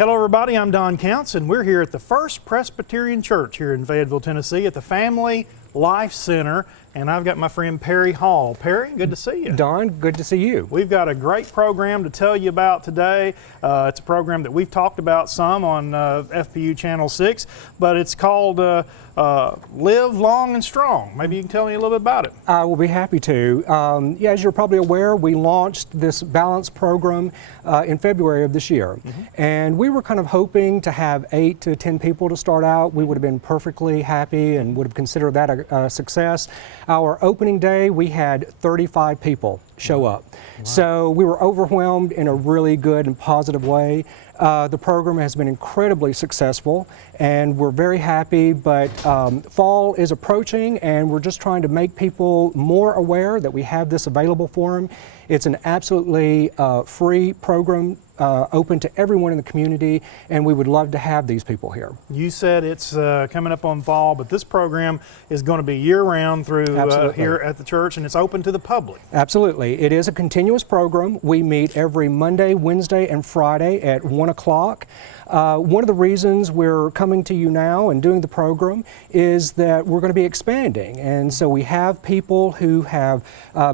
Hello everybody, I'm Don Counts and we're here at the First Presbyterian Church here in Fayetteville, Tennessee at the Family Life Center, and I've got my friend Perry Hall. Perry, good to see you. Don, good to see you. We've got a great program to tell you about today. It's a program that we've talked about some on FPU Channel 6, but it's called Live Long and Strong. Maybe you can tell me a little bit about it. I will be happy to. Yeah, as you're probably aware, we launched this balance program in February of this year. And we were kind of hoping to have 8 to 10 people to start out. We would have been perfectly happy and would have considered that a success. Our opening day, we had 35 people show up. Wow. So we were overwhelmed in a really good and positive way. The program has been incredibly successful and we're very happy, but fall is approaching and we're just trying to make people more aware that we have this available for them. It's an absolutely free program, open to everyone in the community, and we would love to have these people here. You said it's coming up on fall, but this program is going to be year-round through here at the church, and it's open to the public. Absolutely. It is a continuous program. We meet every Monday, Wednesday, and Friday at 1 o'clock. One of the reasons we're coming to you now and doing the program is that we're going to be expanding, and so we have people who have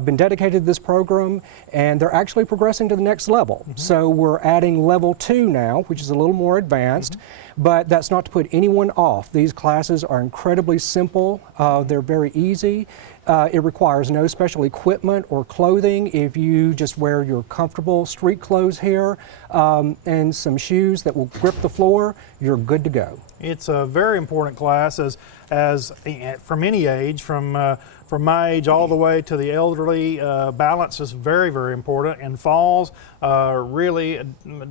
been dedicated to this program and they're actually progressing to the next level. So we're adding level 2 now, which is a little more advanced, but that's not to put anyone off. These classes are incredibly simple, they're very easy. It requires no special equipment or clothing. If you just wear your comfortable street clothes here and some shoes that will grip the floor, you're good to go. It's a very important class as from any age, from my age all the way to the elderly. Balance is very, very important, and falls really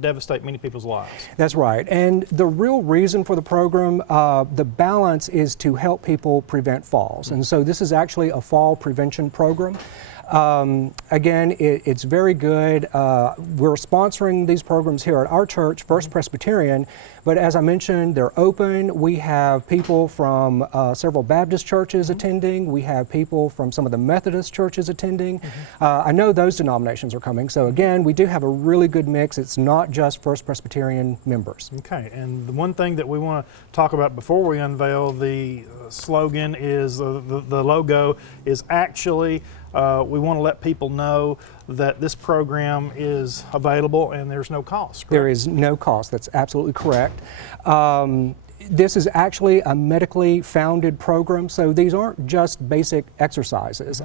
devastate many people's lives. That's right, and the real reason for the program, the balance is to help people prevent falls, and so this is actually a fall prevention program. Again, it's very good. We're sponsoring these programs here at our church, First Presbyterian, but as I mentioned, they're open. We have people from several Baptist churches attending. We have people from some of the Methodist churches attending. I know those denominations are coming, so again, we do have a really good mix. It's not just First Presbyterian members. Okay, and the one thing that we want to talk about before we unveil the slogan is the logo is actually we want to let people know that this program is available and there's no cost. Correct? There is no cost. That's absolutely correct. This is actually a medically founded program, so these aren't just basic exercises.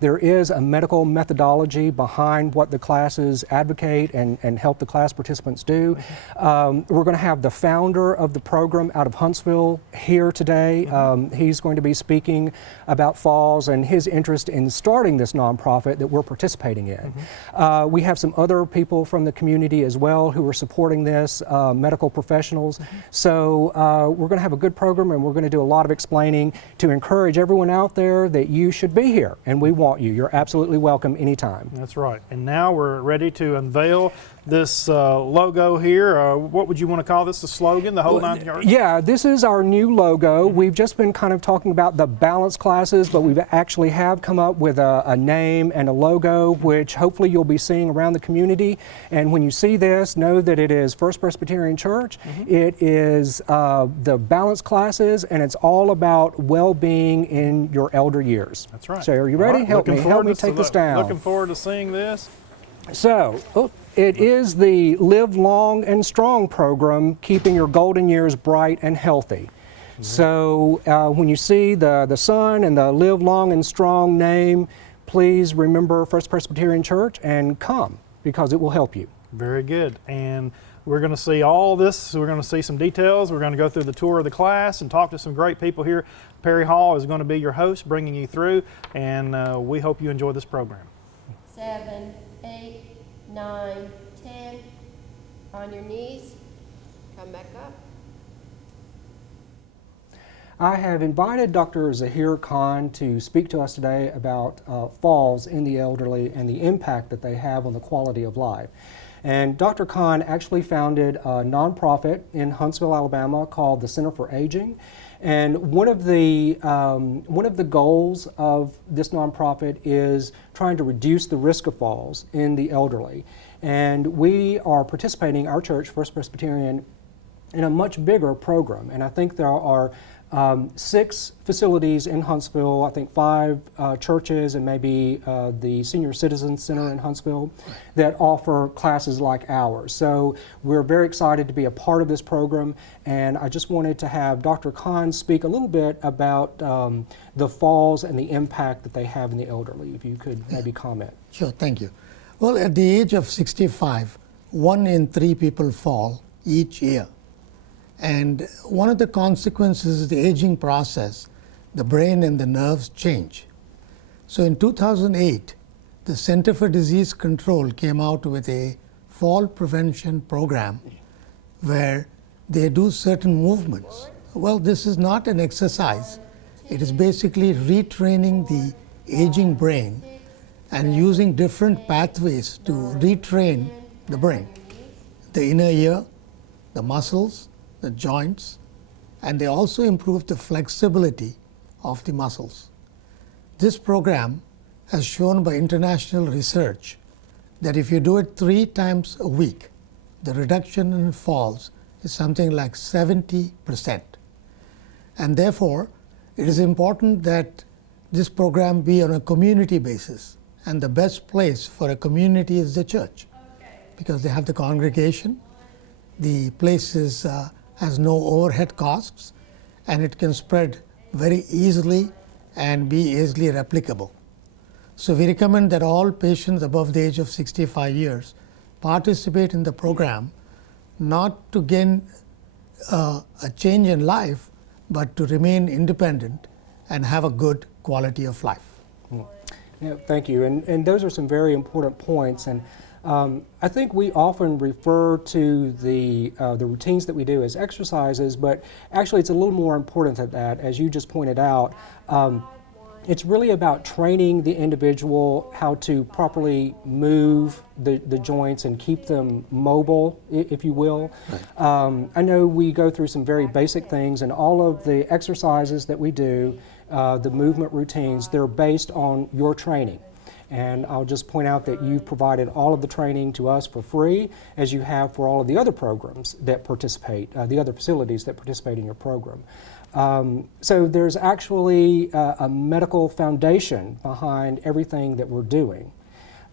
There is a medical methodology behind what the classes advocate and help the class participants do. We're going to have the founder of the program out of Huntsville here today. He's going to be speaking about falls and his interest in starting this nonprofit that we're participating in. We have some other people from the community as well who are supporting this, medical professionals. So we're going to have a good program and we're going to do a lot of explaining to encourage everyone out there that you should be here and we want you. You're absolutely welcome anytime. That's right. And now we're ready to unveil this logo here. What would you want to call this? The slogan, the whole 9 yards? Yeah, this is our new logo. We've just been kind of talking about the balance classes, but we actually have come up with a name and a logo, which hopefully you'll be seeing around the community. And when you see this, know that it is First Presbyterian Church. It is the balance classes, and it's all about well-being in your elder years. That's right. So are you ready? Right. Help me take this down. Looking forward to seeing this. So, it is the Live Long and Strong program, keeping your golden years bright and healthy. So when you see the sun and the Live Long and Strong name, please remember First Presbyterian Church and come, because it will help you. Very good. And we're going to see all this. We're going to see some details. We're going to go through the tour of the class and talk to some great people here. Perry Hall is going to be your host, bringing you through, and we hope you enjoy this program. 7, 8, 9, 10. On your knees. Come back up. I have invited Dr. Zahir Khan to speak to us today about falls in the elderly and the impact that they have on the quality of life. And Dr. Khan actually founded a nonprofit in Huntsville, Alabama called the Center for Aging. And one of the goals of this nonprofit is trying to reduce the risk of falls in the elderly. And we are participating, our church, First Presbyterian, in a much bigger program. And I think there are 6 facilities in Huntsville, I think 5 churches, and maybe the Senior Citizen Center in Huntsville that offer classes like ours. So we're very excited to be a part of this program, and I just wanted to have Dr. Khan speak a little bit about the falls and the impact that they have in the elderly, if you could maybe comment. Sure, thank you. Well, at the age of 65, 1 in 3 people fall each year. And one of the consequences is the aging process. The brain and the nerves change. So in 2008, the Center for Disease Control came out with a fall prevention program where they do certain movements. Well, this is not an exercise. It is basically retraining the aging brain and using different pathways to retrain the brain. The inner ear, the muscles, the joints, and they also improve the flexibility of the muscles. This program has shown by international research that if you do it 3 times a week, the reduction in falls is something like 70%. And therefore, it is important that this program be on a community basis. And the best place for a community is the church, because they have the congregation, the place has no overhead costs, and it can spread very easily and be easily replicable. So we recommend that all patients above the age of 65 years participate in the program, not to gain a change in life, but to remain independent and have a good quality of life. Yeah, thank you. And those are some very important points. And I think we often refer to the routines that we do as exercises, but actually it's a little more important than that. As you just pointed out, it's really about training the individual how to properly move the joints and keep them mobile, if you will. Right. I know we go through some very basic things, and all of the exercises that we do, the movement routines, they're based on your training. And I'll just point out that you've provided all of the training to us for free, as you have for all of the other programs that participate, the other facilities that participate in your program. So there's actually a medical foundation behind everything that we're doing.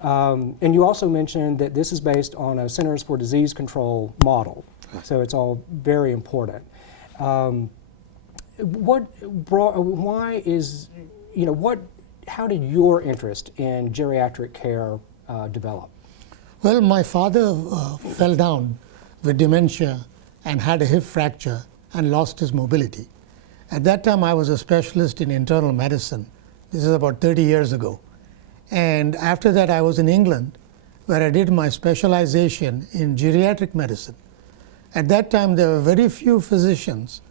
And you also mentioned that this is based on a Centers for Disease Control model. So it's all very important. How did your interest in geriatric care develop? Well, my father fell down with dementia and had a hip fracture and lost his mobility. At that time, I was a specialist in internal medicine. This is about 30 years ago. And after that, I was in England, where I did my specialization in geriatric medicine. At that time, there were very few physicians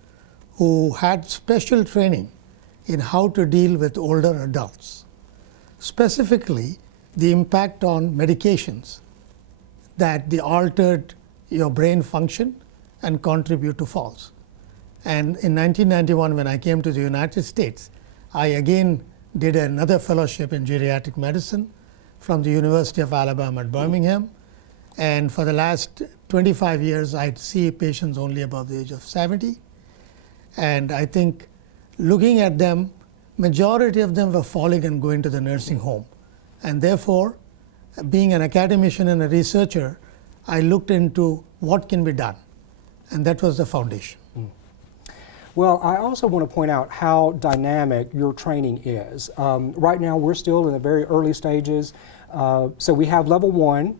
who had special training in how to deal with older adults, specifically the impact on medications that they altered your brain function and contribute to falls. And in 1991, when I came to the United States, I again did another fellowship in geriatric medicine from the University of Alabama at Birmingham. And for the last 25 years, I see patients only above the age of 70. And I think looking at them, majority of them were falling and going to the nursing home. And therefore, being an academician and a researcher, I looked into what can be done. And that was the foundation. Well, I also want to point out how dynamic your training is. Right now, we're still in the very early stages. So we have level 1.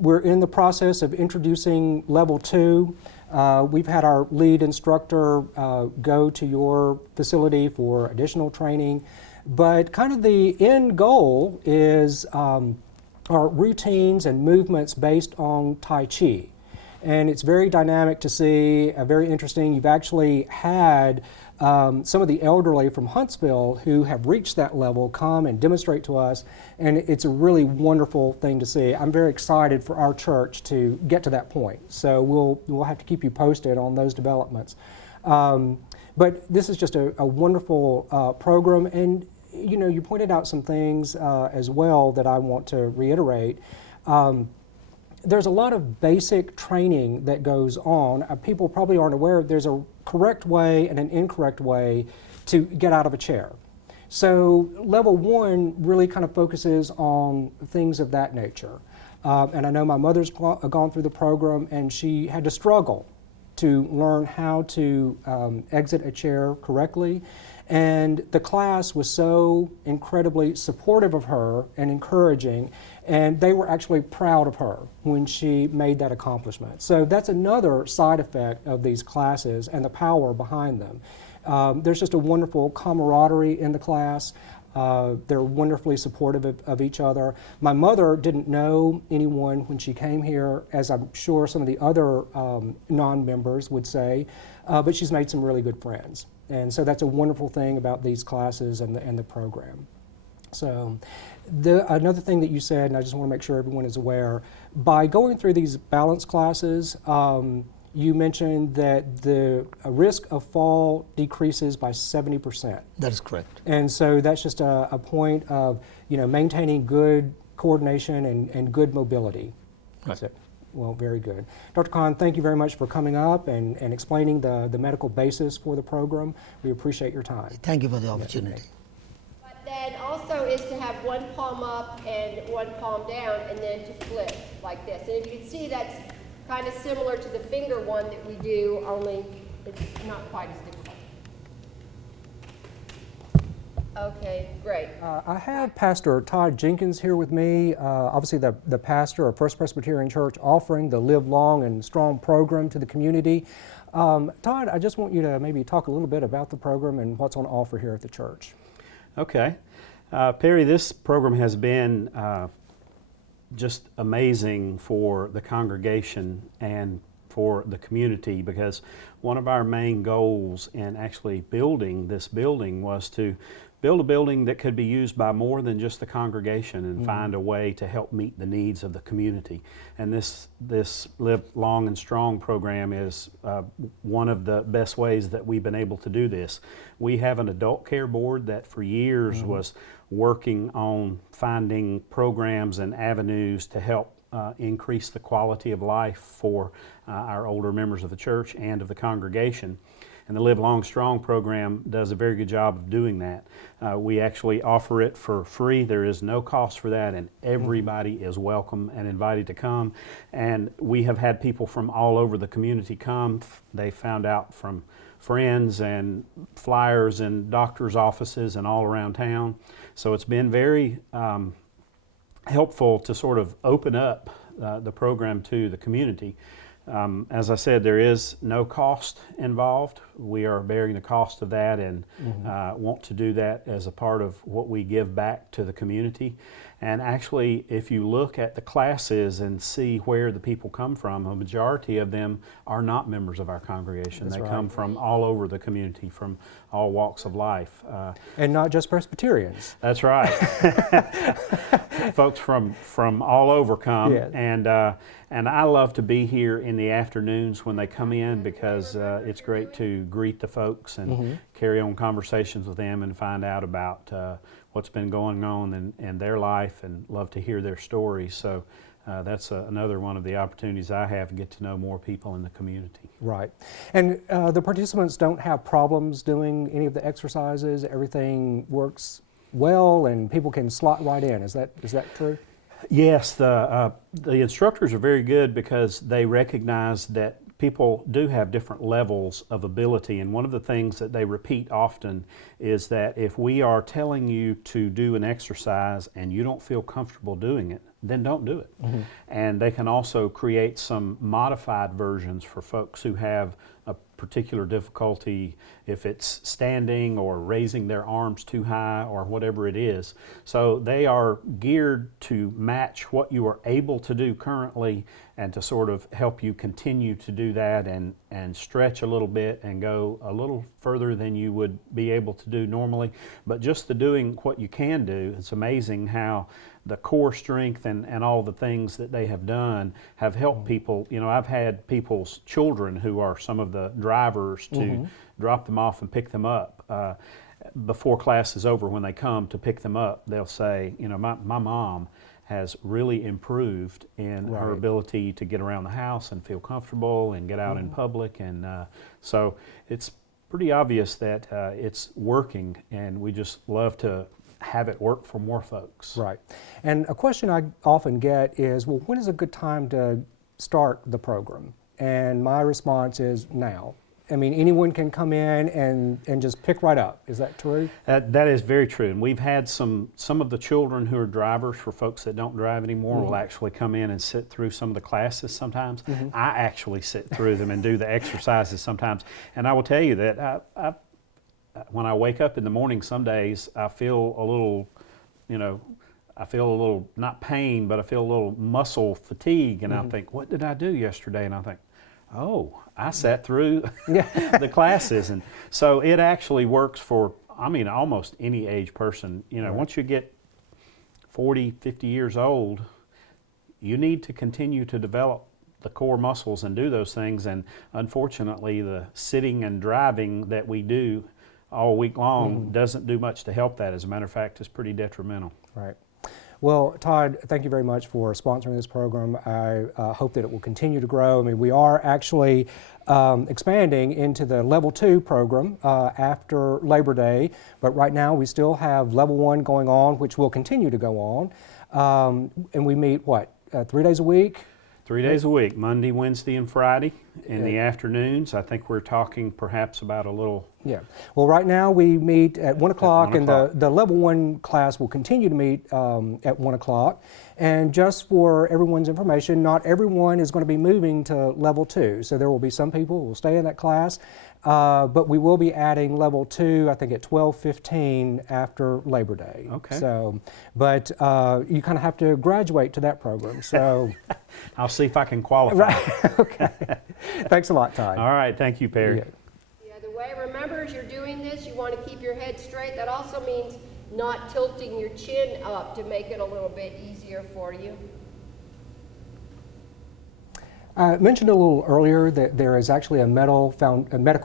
We're in the process of introducing level 2. We've had our lead instructor go to your facility for additional training. But kind of the end goal is our routines and movements based on Tai Chi. And it's very dynamic to see, very interesting. You've actually had some of the elderly from Huntsville who have reached that level come and demonstrate to us, and it's a really wonderful thing to see. I'm very excited for our church to get to that point, so we'll have to keep you posted on those developments. But this is just a wonderful program, and you know, you pointed out some things as well that I want to reiterate. There's a lot of basic training that goes on. People probably aren't aware there's a correct way and an incorrect way to get out of a chair. So level 1 really kind of focuses on things of that nature. And I know my mother's gone through the program, and she had to struggle to learn how to exit a chair correctly. And the class was so incredibly supportive of her and encouraging, and they were actually proud of her when she made that accomplishment. So that's another side effect of these classes and the power behind them. There's just a wonderful camaraderie in the class. They're wonderfully supportive of each other. My mother didn't know anyone when she came here, as I'm sure some of the other non-members would say, but she's made some really good friends. And so that's a wonderful thing about these classes and the program. So another thing that you said, and I just want to make sure everyone is aware, by going through these balance classes, you mentioned that the risk of fall decreases by 70%. That is correct. And so that's just a point of, you know, maintaining good coordination and good mobility. Right. So, well, very good. Dr. Khan, thank you very much for coming up and explaining the medical basis for the program. We appreciate your time. Thank you for the opportunity. But then also is to have one palm up and one palm down, and then to flip like this. And if you can see, that's kind of similar to the finger one that we do, only it's not quite as difficult. Okay, great. I have Pastor Todd Jenkins here with me, obviously the pastor of First Presbyterian Church, offering the Live Long and Strong program to the community. Todd, I just want you to maybe talk a little bit about the program and what's on offer here at the church. Okay. Perry, this program has been just amazing for the congregation and for the community, because one of our main goals in actually building this building was to build a building that could be used by more than just the congregation and find a way to help meet the needs of the community. And this Live Long and Strong program is one of the best ways that we've been able to do this. We have an adult care board that for years was working on finding programs and avenues to help increase the quality of life for our older members of the church and of the congregation. And the Live Long Strong program does a very good job of doing that. We actually offer it for free. There is no cost for that, and everybody is welcome and invited to come. And we have had people from all over the community come. They found out from friends and flyers in doctors' offices and all around town. So it's been very helpful to sort of open up the program to the community. As I said, there is no cost involved. We are bearing the cost of that and want to do that as a part of what we give back to the community. And actually, if you look at the classes and see where the people come from, a majority of them are not members of our congregation. That's they right. come from all over the community, from all walks of life. And not just Presbyterians. That's right. Folks from all over come, Yes. and I love to be here in the afternoons when they come in, because it's great to greet the folks and carry on conversations with them and find out about what's been going on in their life, and love to hear their stories. So that's another one of the opportunities I have to get to know more people in the community. Right. And the participants don't have problems doing any of the exercises. Everything works well and people can slot right in. Is that true? Yes, the instructors are very good, because they recognize that people do have different levels of ability, and one of the things that they repeat often is that if we are telling you to do an exercise and you don't feel comfortable doing it, then don't do it. And they can also create some modified versions for folks who have a particular difficulty, if it's standing or raising their arms too high or whatever it is. So they are geared to match what you are able to do currently, and to sort of help you continue to do that and stretch a little bit and go a little further than you would be able to do normally. But just the doing what you can do, it's amazing how the core strength and all the things that they have done have helped people. You know, I've had people's children who are some of the drivers to drop them off and pick them up. Before class is over, when they come to pick them up, they'll say, you know, my mom has really improved in her ability to get around the house and feel comfortable and get out in public. And so it's pretty obvious that it's working, and we just love to have it work for more folks. Right. And a question I often get is, well, when is a good time to start the program? And my response is now. I mean, anyone can come in and just pick right up. Is that true? That is very true. And we've had some of the children who are drivers for folks that don't drive anymore will actually come in and sit through some of the classes sometimes. I actually sit through them and do the exercises sometimes. And I will tell you that when I wake up in the morning, some days I feel a little, you know, not pain, but I feel a little muscle fatigue. And I think, what did I do yesterday? And I think, oh, I sat through the classes. And so it actually works for, I mean, almost any age person. You know, once you get 40, 50 years old, you need to continue to develop the core muscles and do those things. And unfortunately, the sitting and driving that we do all week long doesn't do much to help that. As a matter of fact, it's pretty detrimental. Right. Well, Todd, thank you very much for sponsoring this program. I hope that it will continue to grow. I mean, we are actually expanding into the Level 2 program after Labor Day, but right now we still have Level 1 going on, which will continue to go on. And we meet, 3 days a week? 3 days a week, Monday, Wednesday, and Friday. In the afternoons, I think we're talking perhaps about a little. Yeah. Well, right now we meet at 1 o'clock, and the Level 1 class will continue to meet at 1 o'clock. And just for everyone's information, not everyone is going to be moving to Level 2. So there will be some people who will stay in that class, but we will be adding Level 2, I think, at 12:15 after Labor Day. Okay. So, but you kind of have to graduate to that program. So I'll see if I can qualify. Right. Okay. Thanks a lot, Todd. All right. Thank you, Perry. Yeah, the way, remember, as you're doing this, you want to keep your head straight. That also means not tilting your chin up to make it a little bit easier for you. I mentioned a little earlier that there is actually a medical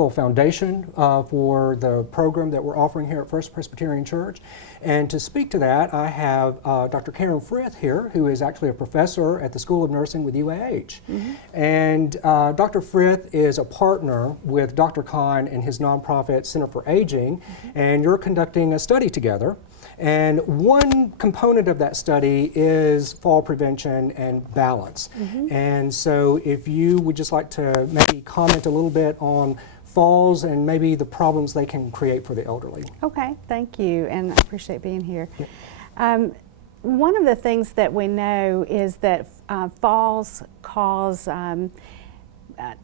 foundation for the program that we're offering here at First Presbyterian Church. And to speak to that, I have Dr. Karen Frith here, who is actually a professor at the School of Nursing with U.A.H. And Dr. Frith is a partner with Dr. Kahn and his nonprofit Center for Aging, and you're conducting a study together. And one component of that study is fall prevention and balance. And so if you would just like to maybe comment a little bit on falls and maybe the problems they can create for the elderly. Okay, thank you, and I appreciate being here. One of the things that we know is that falls cause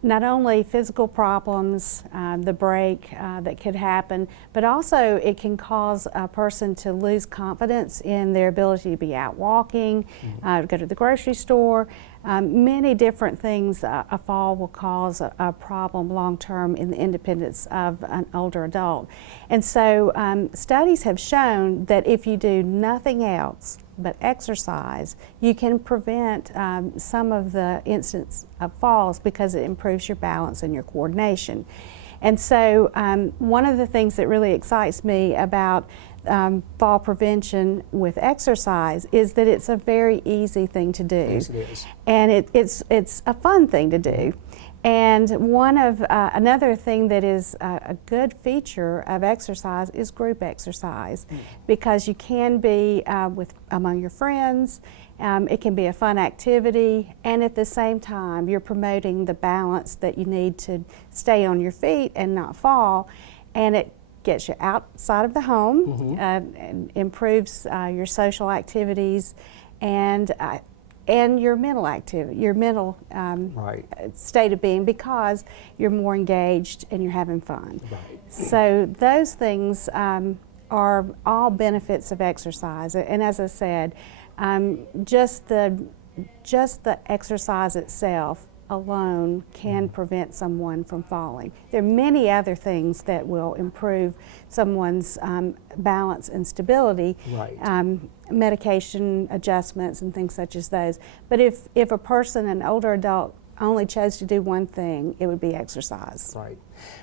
not only physical problems, the break that could happen, but also it can cause a person to lose confidence in their ability to be out walking, go to the grocery store. Many different things a fall will cause a problem long term in the independence of an older adult. And so studies have shown that if you do nothing else but exercise, you can prevent some of the incidents of falls because it improves your balance and your coordination. And so one of the things that really excites me about fall prevention with exercise is that it's a very easy thing to do. Yes, it is. And it's a fun thing to do. And one of another thing that is a good feature of exercise is group exercise, because you can be among your friends. It can be a fun activity, and at the same time, you're promoting the balance that you need to stay on your feet and not fall, and it gets you outside of the home, and improves your social activities, and your mental activity, your mental state of being, because you're more engaged and you're having fun. So those things are all benefits of exercise. And as I said, just the exercise itself alone can prevent someone from falling. There are many other things that will improve someone's balance and stability, Right. Medication adjustments and things such as those. But if a person, an older adult, only chose to do one thing, it would be exercise. Right.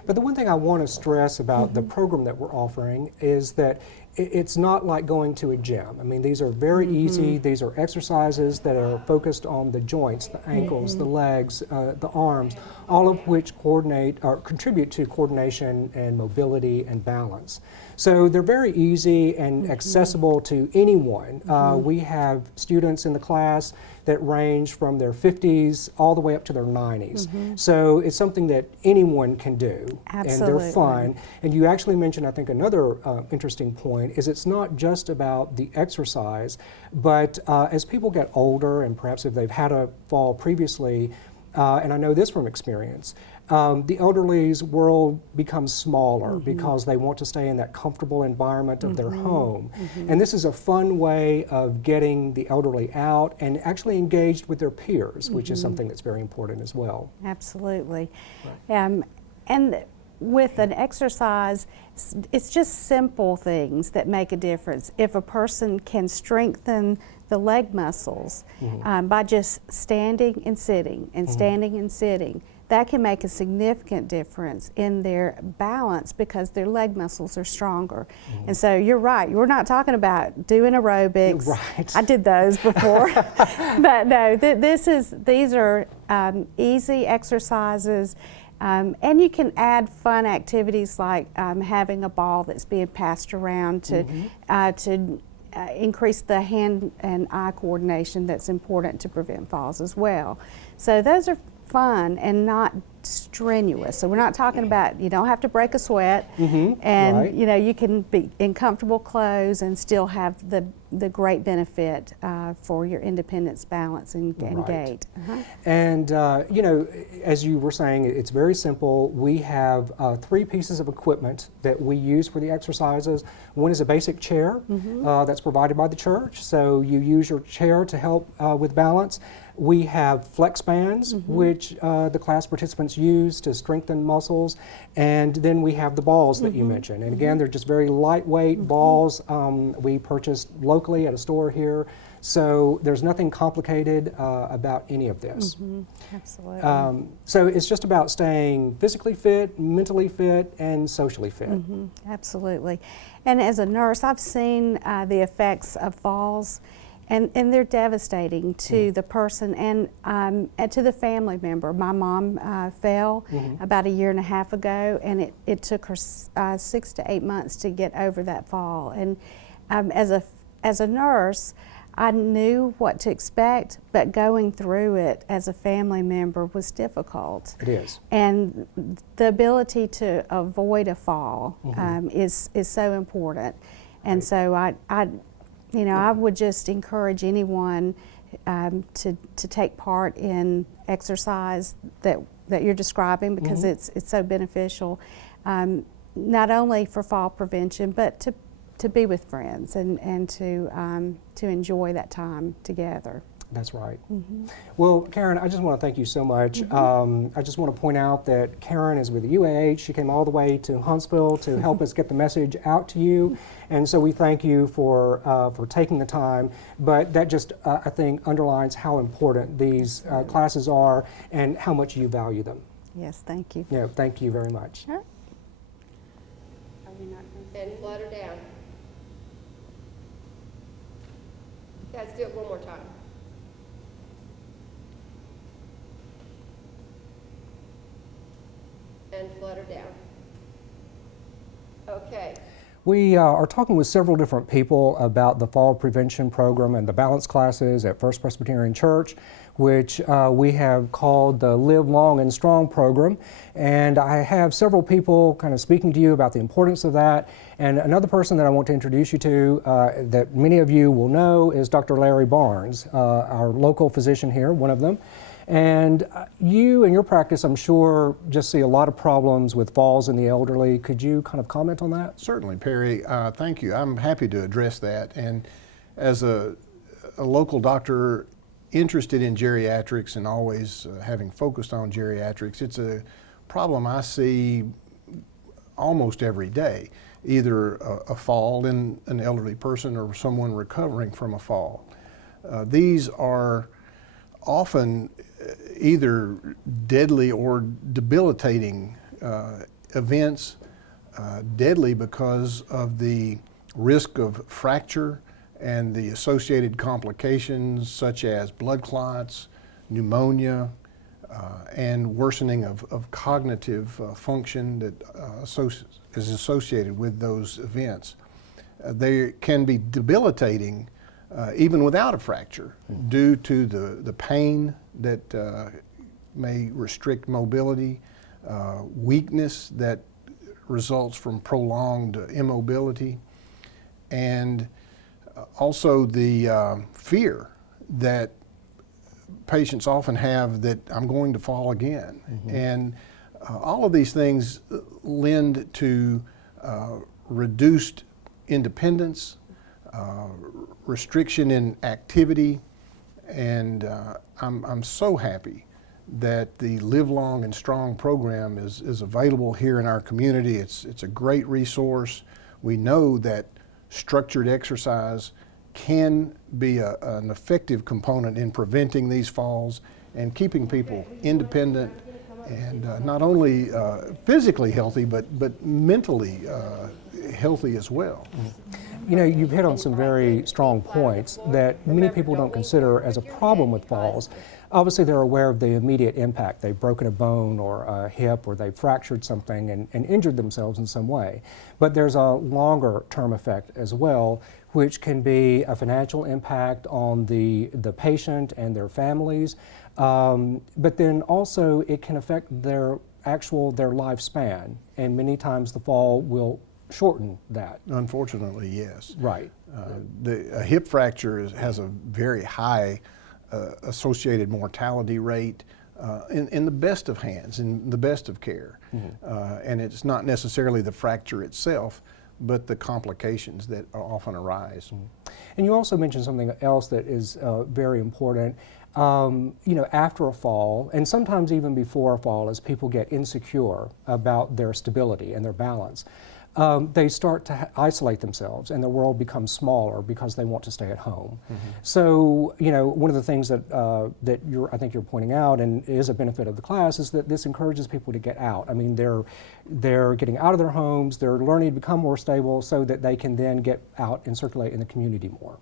But the one thing I want to stress about the program that we're offering is that it's not like going to a gym. I mean, these are very easy. These are exercises that are focused on the joints, the ankles, the legs, the arms, all of which coordinate or contribute to coordination and mobility and balance. So they're very easy and accessible to anyone. We have students in the class that range from their 50s all the way up to their 90s. So it's something that anyone can do. Absolutely. And they're fun. And you actually mentioned, I think, another interesting point is it's not just about the exercise, but as people get older and perhaps if they've had a fall previously, and I know this from experience, the elderly's world becomes smaller because they want to stay in that comfortable environment of their home. And this is a fun way of getting the elderly out and actually engaged with their peers, which is something that's very important as well. Absolutely. And with an exercise, it's just simple things that make a difference. If a person can strengthen the leg muscles by just standing and sitting and standing and sitting, that can make a significant difference in their balance because their leg muscles are stronger. And so you're right, we're not talking about doing aerobics. Right. I did those before. But no, these are easy exercises. And you can add fun activities like having a ball that's being passed around to increase the hand and eye coordination that's important to prevent falls as well. So those are fun and not strenuous. So we're not talking about, you don't have to break a sweat, and Right. you know, you can be in comfortable clothes and still have the great benefit for your independence, balance, and Right. gait. And you know, as you were saying, it's very simple. We have 3 pieces of equipment that we use for the exercises. One is a basic chair that's provided by the church, so you use your chair to help with balance. We have flex bands, which the class participants use to strengthen muscles, and then we have the balls that you mentioned. And again, they're just very lightweight balls. We purchased locally at a store here, so there's nothing complicated about any of this. Absolutely. So it's just about staying physically fit, mentally fit, and socially fit. Absolutely. And as a nurse, I've seen the effects of falls, and they're devastating to the person and to the family member. My mom fell about 1.5 years ago, and it took her 6 to 8 months to get over that fall. And as a nurse, I knew what to expect, but going through it as a family member was difficult. It is. And the ability to avoid a fall is so important. And so I would just encourage anyone to take part in exercise that you're describing because it's so beneficial, not only for fall prevention, but to be with friends and to enjoy that time together. That's right. Well, Karen, I just want to thank you so much. I just want to point out that Karen is with the U.A.A. She came all the way to Huntsville to help us get the message out to you, and so we thank you for taking the time. But that just, I think, underlines how important these classes are and how much you value them. Yes, thank you. Yeah, thank you very much. Sure. And flutter down. Let's do it one more time. And flutter down. Okay. We are talking with several different people about the fall prevention program and the balance classes at First Presbyterian Church, which we have called the Live Long and Strong program. And I have several people kind of speaking to you about the importance of that. And another person that I want to introduce you to that many of you will know is Dr. Larry Barnes, our local physician here, one of them. And you in your practice, I'm sure, just see a lot of problems with falls in the elderly. Could you kind of comment on that? Certainly, Perry. Thank you. I'm happy to address that. And as a local doctor interested in geriatrics and always having focused on geriatrics, it's a problem I see almost every day, either a fall in an elderly person or someone recovering from a fall. These are often either deadly or debilitating events, deadly because of the risk of fracture and the associated complications such as blood clots, pneumonia, and worsening of cognitive function that is associated with those events. They can be debilitating even without a fracture due to the pain that may restrict mobility, weakness that results from prolonged immobility, and also the fear that patients often have that I'm going to fall again. And all of these things lend to reduced independence, restriction in activity, and I'm so happy that the Live Long and Strong program is available here in our community. It's a great resource. We know that structured exercise can be an effective component in preventing these falls and keeping people independent and not only physically healthy, but mentally healthy as well. You know, you've hit on some very strong points that many people don't consider as a problem with falls. Obviously, they're aware of the immediate impact. They've broken a bone or a hip, or they've fractured something and injured themselves in some way. But there's a longer term effect as well, which can be a financial impact on the patient and their families. But then also it can affect their lifespan. And many times the fall will shorten that. Unfortunately, yes. Right. A hip fracture has a very high associated mortality rate in the best of hands, in the best of care. And it's not necessarily the fracture itself, but the complications that often arise. And you also mentioned something else that is very important. You know, after a fall, and sometimes even before a fall, as people get insecure about their stability and their balance, they start to isolate themselves, and the world becomes smaller because they want to stay at home. So, you know, one of the things that I think you're pointing out, and is a benefit of the class, is that this encourages people to get out. I mean, they're getting out of their homes, they're learning to become more stable, so that they can then get out and circulate in the community more.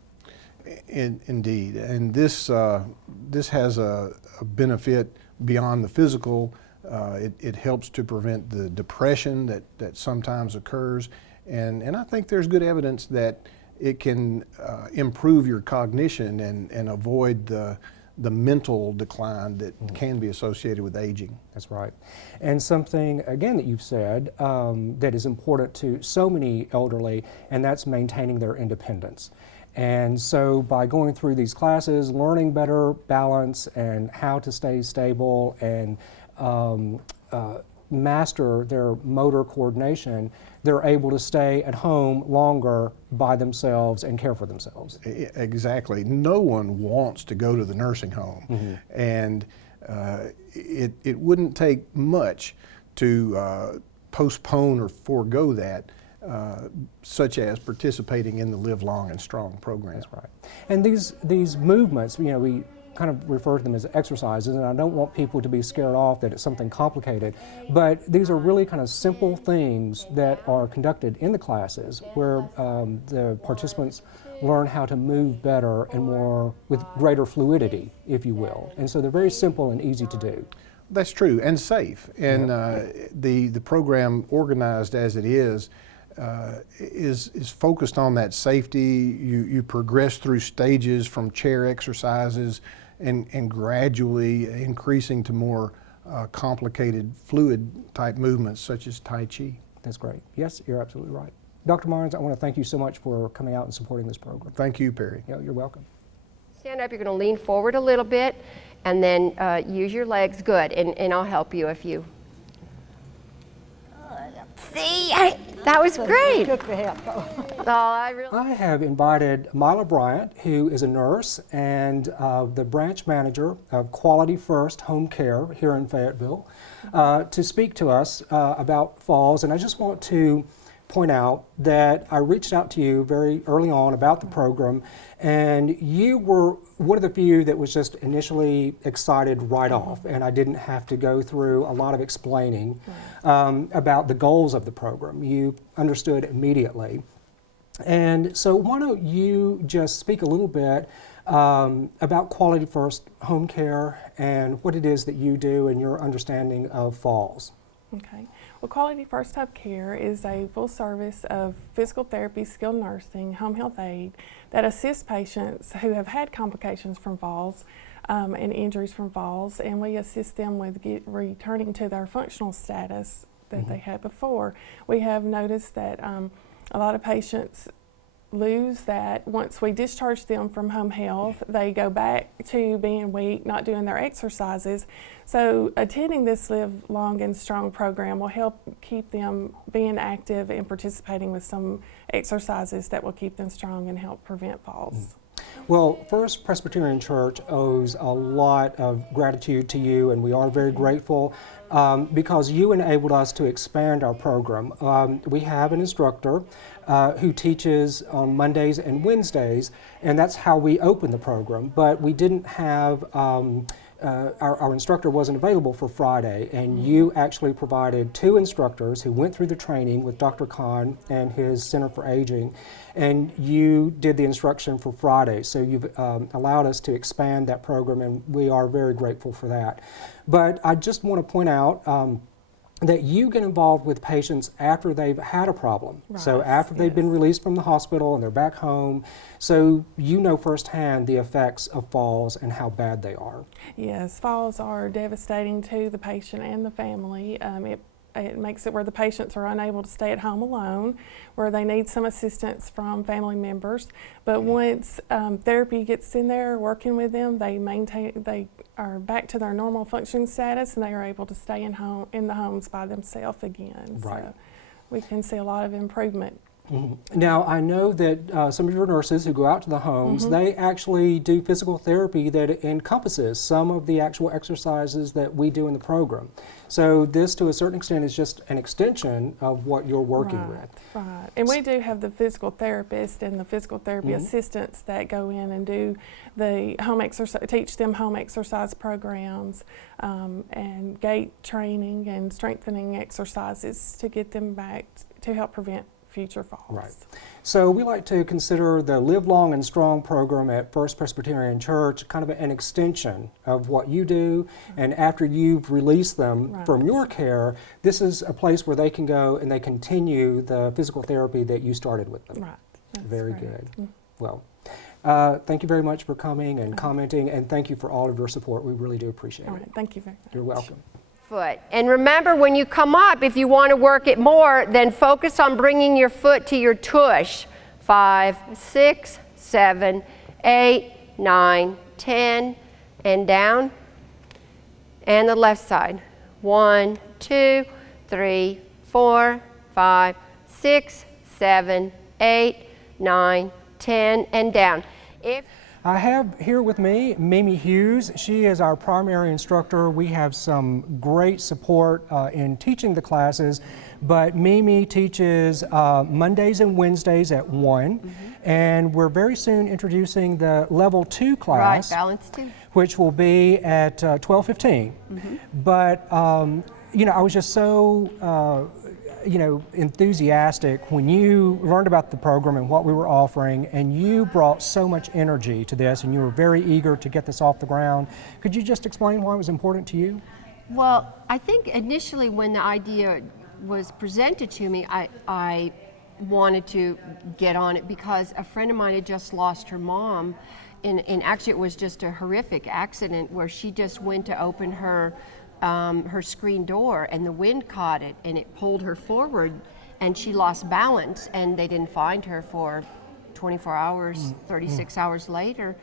Indeed, and this has a benefit beyond the physical. It helps to prevent the depression that sometimes occurs, and I think there's good evidence that it can improve your cognition and avoid the mental decline that can be associated with aging. That's right. And something, again, that you've said that is important to so many elderly, and that's maintaining their independence. And so by going through these classes, learning better balance and how to stay stable and master their motor coordination, they're able to stay at home longer by themselves and care for themselves. Exactly. No one wants to go to the nursing home, and it wouldn't take much to postpone or forego that, such as participating in the Live Long and Strong program. That's right. And these movements, you know, we kind of refer to them as exercises, and I don't want people to be scared off that it's something complicated, but these are really kind of simple things that are conducted in the classes where the participants learn how to move better and more with greater fluidity, if you will. And so they're very simple and easy to do. That's true, and safe. And the program, organized as it is focused on that safety. You progress through stages from chair exercises and gradually increasing to more complicated fluid type movements such as Tai Chi. That's great. Yes, you're absolutely right. Dr. Marnes, I want to thank you so much for coming out and supporting this program. Thank you, Perry. Yeah, you're welcome. Stand up, you're going to lean forward a little bit, and then use your legs. Good, and I'll help you if you. See, That was great. Good for him. I have invited Mila Bryant, who is a nurse and the branch manager of Quality First Home Care here in Fayetteville, to speak to us about falls. And I just want to point out that I reached out to you very early on about the program, and you were one of the few that was just initially excited right off, and I didn't have to go through a lot of explaining about the goals of the program. You understood immediately. And so why don't you just speak a little bit about Quality First Home Care and what it is that you do and your understanding of falls. Okay. Well, Quality First Home Care is a full service of physical therapy, skilled nursing, home health aid that assists patients who have had complications from falls and injuries from falls, and we assist them with returning to their functional status that they had before. We have noticed that a lot of patients lose that. Once we discharge them from home health, they go back to being weak, not doing their exercises. So attending this Live Long and Strong program will help keep them being active and participating with some exercises that will keep them strong and help prevent falls. Well, First Presbyterian Church owes a lot of gratitude to you, and we are very grateful because you enabled us to expand our program. We have an instructor who teaches on Mondays and Wednesdays, and that's how we opened the program, but we didn't have our instructor wasn't available for Friday, and you actually provided 2 instructors who went through the training with Dr. Khan and his Center for Aging, and you did the instruction for Friday. So you've allowed us to expand that program, and we are very grateful for that. But I just want to point out that you get involved with patients after they've had a problem. Right. So after they've been released from the hospital and they're back home, so you know firsthand the effects of falls and how bad they are. Yes, falls are devastating to the patient and the family. It makes it where the patients are unable to stay at home alone, where they need some assistance from family members. But once therapy gets in there, working with them, they are back to their normal functioning status, and they are able to stay in the homes by themselves again. Right. So we can see a lot of improvement. Now, I know that some of your nurses who go out to the homes, they actually do physical therapy that encompasses some of the actual exercises that we do in the program. So this, to a certain extent, is just an extension of what you're working with. Right, and we do have the physical therapist and the physical therapy assistants that go in and do the home exercise, teach them home exercise programs and gait training and strengthening exercises to get them back to help prevent future falls. Right. So we like to consider the Live Long and Strong program at First Presbyterian Church kind of an extension of what you do, and after you've released them from your care, this is a place where they can go and they continue the physical therapy that you started with them. Right. That's Very correct. good. Well, thank you very much for coming and commenting, and thank you for all of your support. We really do appreciate All right, it. thank you very much. You're welcome. Foot. And remember, when you come up, if you want to work it more, then focus on bringing your foot to your tush. 5, 6, 7, 8, 9, 10, and down. And the left side. 1, 2, 3, 4, 5, 6, 7, 8, 9, 10, and down. I have here with me Mimi Hughes. She is our primary instructor. We have some great support in teaching the classes, but Mimi teaches Mondays and Wednesdays at 1, and we're very soon introducing the Level 2 class, Right, Balance 2. which will be at 12:15. But you know, I was just so enthusiastic when you learned about the program and what we were offering, and you brought so much energy to this, and you were very eager to get this off the ground. Could you just explain why it was important to you? Well, I think initially when the idea was presented to me, I wanted to get on it because a friend of mine had just lost her mom, and actually it was just a horrific accident where she just went to open her screen door, and the wind caught it and it pulled her forward, and she lost balance, and they didn't find her for 24 hours, 36 hours later.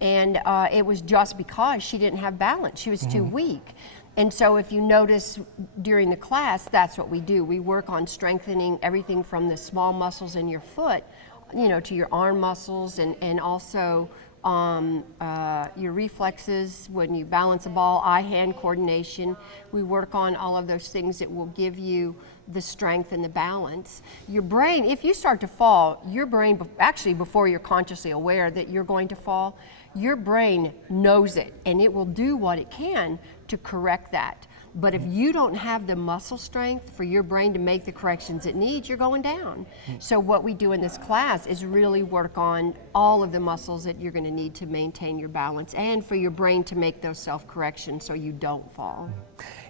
And it was just because she didn't have balance. She was too weak. And so if you notice during the class, that's what we do. We work on strengthening everything from the small muscles in your foot, you know, to your arm muscles, and also your reflexes when you balance a ball, eye-hand coordination. We work on all of those things that will give you the strength and the balance. Your brain, if you start to fall, your brain, actually before you're consciously aware that you're going to fall, your brain knows it and it will do what it can to correct that. But if you don't have the muscle strength for your brain to make the corrections it needs, you're going down. So what we do in this class is really work on all of the muscles that you're going to need to maintain your balance and for your brain to make those self-corrections so you don't fall.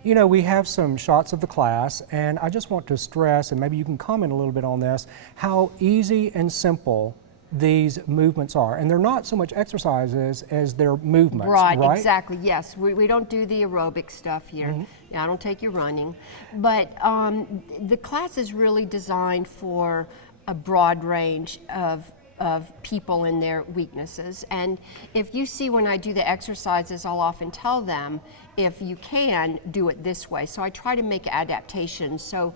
You know, we have some shots of the class, and I just want to stress, and maybe you can comment a little bit on this, how easy and simple these movements are. And they're not so much exercises as they're movements, right? Exactly, yes. We don't do the aerobic stuff here. Yeah, I don't take you running. But the class is really designed for a broad range of people and their weaknesses. And if you see when I do the exercises, I'll often tell them, if you can, do it this way. So I try to make adaptations so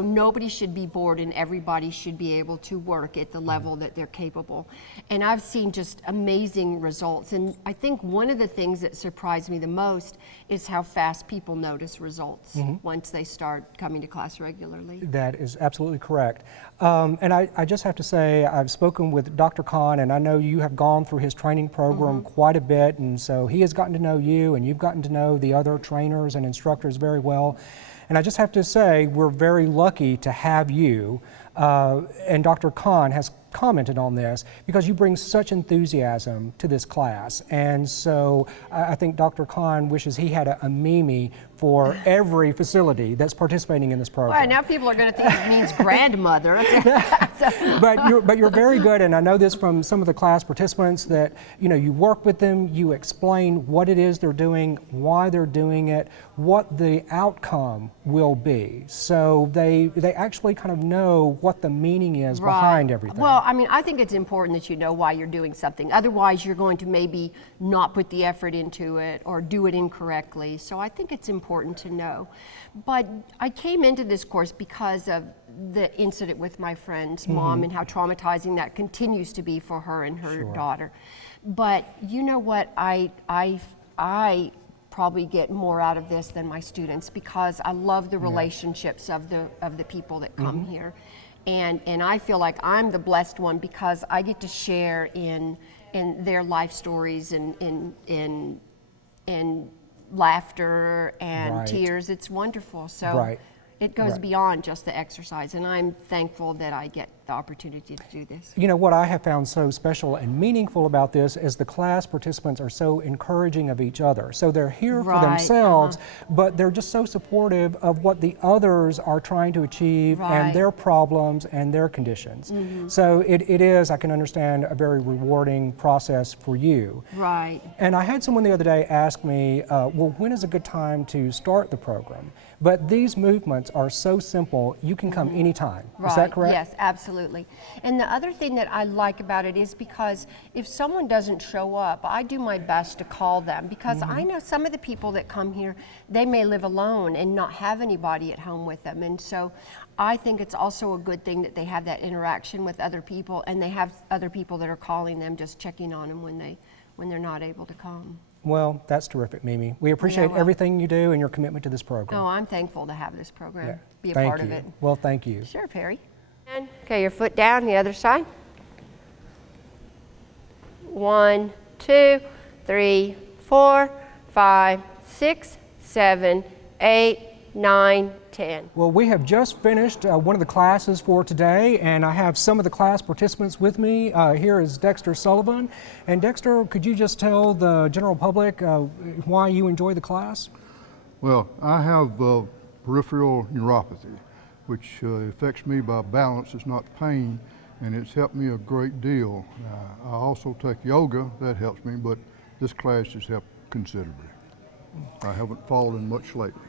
nobody should be bored and everybody should be able to work at the level that they're capable. And I've seen just amazing results. And I think one of the things that surprised me the most is how fast people notice results once they start coming to class regularly. That is absolutely correct. And I just have to say, I've spoken with Dr. Kahn, and I know you have gone through his training program quite a bit, and so he has gotten to know you, and you've gotten to know the other trainers and instructors very well. And I just have to say, we're very lucky to have you, and Dr. Kahn has commented on this because you bring such enthusiasm to this class. And so I think Dr. Kahn wishes he had a Mimi for every facility that's participating in this program. Well, now people are going to think it means grandmother. But you're very good, and I know this from some of the class participants, that you work with them, you explain what it is they're doing, why they're doing it, what the outcome will be. So they actually kind of know what the meaning is behind everything. Well, I mean, I think it's important that you know why you're doing something. Otherwise, you're going to maybe not put the effort into it or do it incorrectly. So I think it's important to know. But I came into this course because of the incident with my friend's mom and how traumatizing that continues to be for her and her daughter. But you know what? I probably get more out of this than my students because I love the relationships of the people that come here. And I feel like I'm the blessed one because I get to share in their life stories and laughter and tears. It's wonderful. So it goes beyond just the exercise, and I'm thankful that I get the opportunity to do this. You know, what I have found so special and meaningful about this is the class participants are so encouraging of each other. So they're here for themselves, but they're just so supportive of what the others are trying to achieve and their problems and their conditions. So it is, I can understand, a very rewarding process for you. Right. And I had someone the other day ask me, well, when is a good time to start the program? But these movements are so simple, you can come anytime. Is that correct? Yes, absolutely. And the other thing that I like about it is because if someone doesn't show up, I do my best to call them because I know some of the people that come here, they may live alone and not have anybody at home with them. And so I think it's also a good thing that they have that interaction with other people and they have other people that are calling them, just checking on them when they're not able to come. Well, that's terrific, Mimi. We appreciate everything you do and your commitment to this program. Oh, I'm thankful to have this program, be a Thank part you. of it. Well, thank you. Sure, Perry. And, okay, your foot down, the other side. 1, 2, 3, 4, 5, 6, 7, 8, 9, 10. Well, we have just finished one of the classes for today, and I have some of the class participants with me. Here is Dexter Sullivan. And Dexter, could you just tell the general public why you enjoy the class? Well, I have peripheral neuropathy, which affects me by balance. It's not pain, and it's helped me a great deal. I also take yoga. That helps me, but this class has helped considerably. I haven't fallen much lately.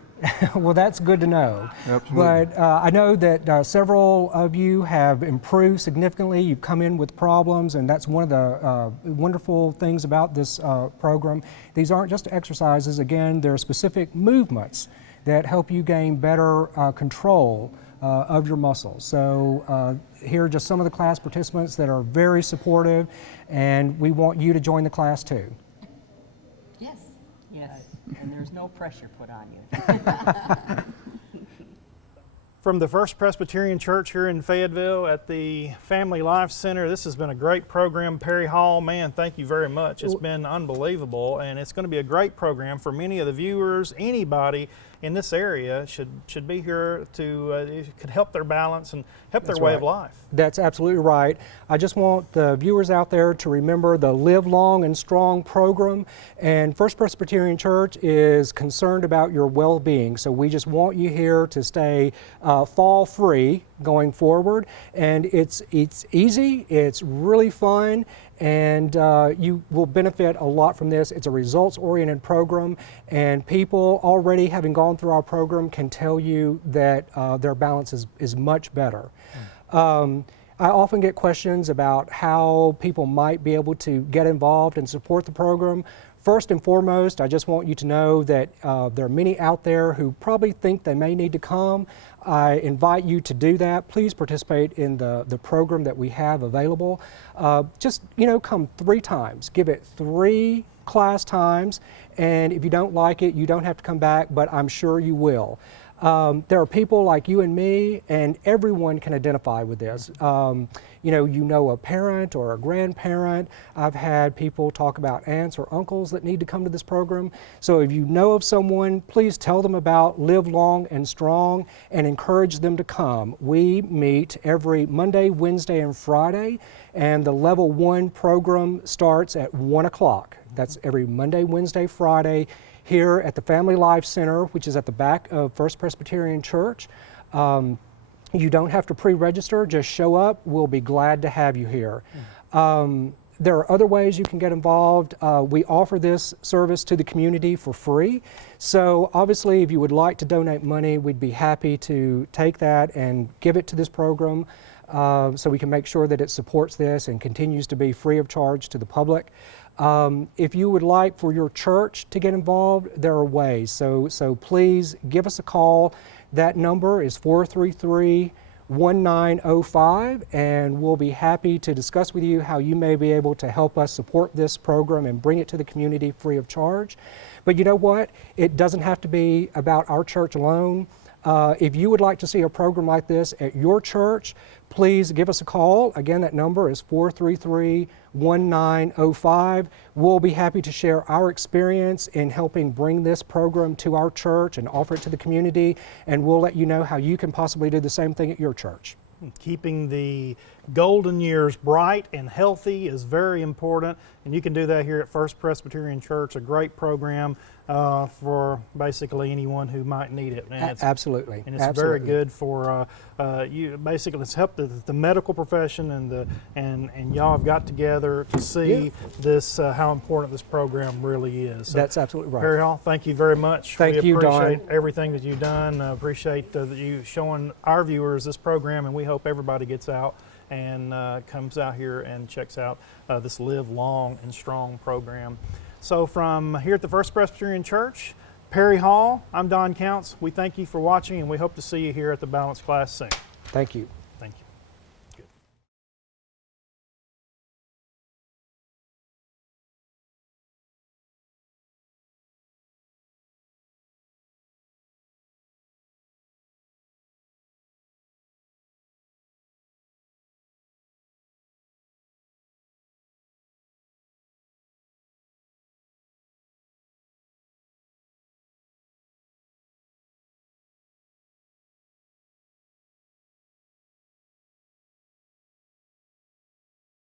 Well, that's good to know. Absolutely. But I know that several of you have improved significantly. You've come in with problems, and that's one of the wonderful things about this program. These aren't just exercises. Again, they're specific movements that help you gain better control of your muscles. So here are just some of the class participants that are very supportive, and we want you to join the class too. Yes. Yes. And there's no pressure put on you. From the First Presbyterian Church here in Fayetteville at the Family Life Center, this has been a great program. Perry Hall, man, thank you very much. It's been unbelievable, and it's going to be a great program for many of the viewers. Anybody in this area should be here to it could help their balance and help their way of life. That's absolutely right. I just want the viewers out there to remember the Live Long and Strong program, and First Presbyterian Church is concerned about your well-being. So we just want you here to stay fall-free going forward, and it's easy, it's really fun, and you will benefit a lot from this. It's a results-oriented program, and people already having gone through our program can tell you that their balance is much better. I often get questions about how people might be able to get involved and support the program. First and foremost, I just want you to know that there are many out there who probably think they may need to come. I invite you to do that. Please participate in the program that we have available. Just, come 3 times. Give it 3 class times, and if you don't like it, you don't have to come back, but I'm sure you will. There are people like you and me, and everyone can identify with this. You know a parent or a grandparent. I've had people talk about aunts or uncles that need to come to this program. So if you know of someone, please tell them about Live Long and Strong and encourage them to come. We meet every Monday, Wednesday, and Friday, and the Level 1 program starts at 1 o'clock. That's every Monday, Wednesday, Friday, here at the Family Life Center, which is at the back of First Presbyterian Church. You don't have to pre-register, just show up. We'll be glad to have you here. There are other ways you can get involved. We offer this service to the community for free. So obviously, if you would like to donate money, we'd be happy to take that and give it to this program so we can make sure that it supports this and continues to be free of charge to the public. If you would like for your church to get involved, there are ways. So please give us a call. That number is 433-1905, and we'll be happy to discuss with you how you may be able to help us support this program and bring it to the community free of charge. But you know what? It doesn't have to be about our church alone. If you would like to see a program like this at your church, please give us a call. Again, that number is 433-1905. We'll be happy to share our experience in helping bring this program to our church and offer it to the community, and we'll let you know how you can possibly do the same thing at your church. Keeping the golden years bright and healthy is very important, and you can do that here at First Presbyterian Church, a great program for basically anyone who might need it. And Absolutely. And it's Absolutely. very good for you. Basically, it's helped the medical profession, and y'all have got together to see this how important this program really is. So, That's absolutely right. Perry Hall, thank you very much. Thank you, Don. We appreciate everything that you've done. Appreciate that you showing our viewers this program, and we hope everybody gets out and comes out here and checks out this Live Long and Strong program. So from here at the First Presbyterian Church, Perry Hall, I'm Don Counts. We thank you for watching, and we hope to see you here at the Balance class soon. Thank you.